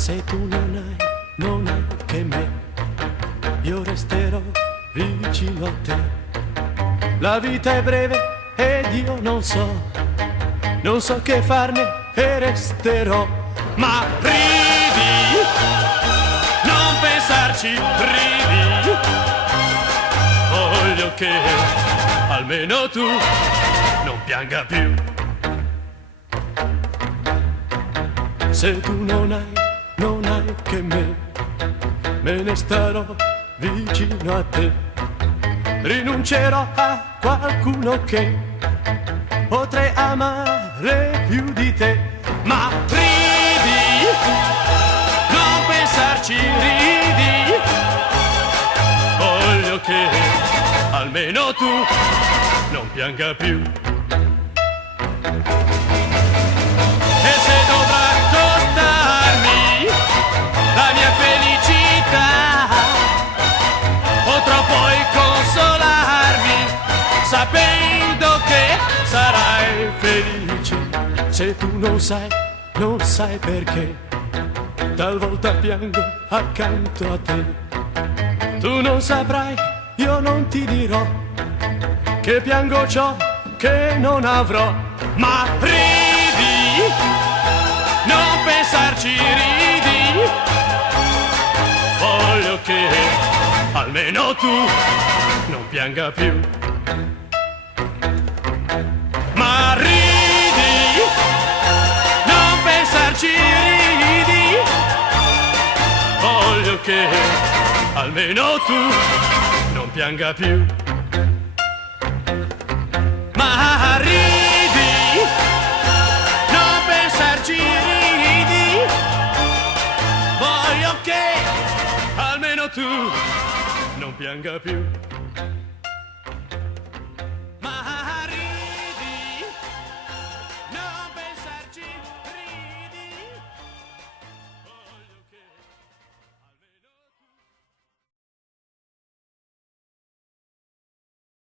Se tu non hai che me, io resterò vicino a te. La vita è breve ed io non so che farne e resterò. Ma ridi, non pensarci, ridi, voglio che almeno tu non pianga più. Se tu non hai che me ne starò vicino a te. Rinuncerò a qualcuno che potrei amare più di te. Ma ridi, non pensarci, ridi, voglio che almeno tu non pianga più. E se dovrà costarmi la mia felicità, potrò poi consolarmi sapendo che sarai felice. Se tu non sai perché talvolta piango accanto a te. Tu non saprai, io non ti dirò che piango ciò che non avrò. Ma ridi, non pensarci, ridi, voglio che almeno tu non pianga più. Ma ridi, non pensarci, ridi, voglio che almeno tu non pianga più. Ma ridi, non pensarci, ridi, voglio che almeno tu non pianga più.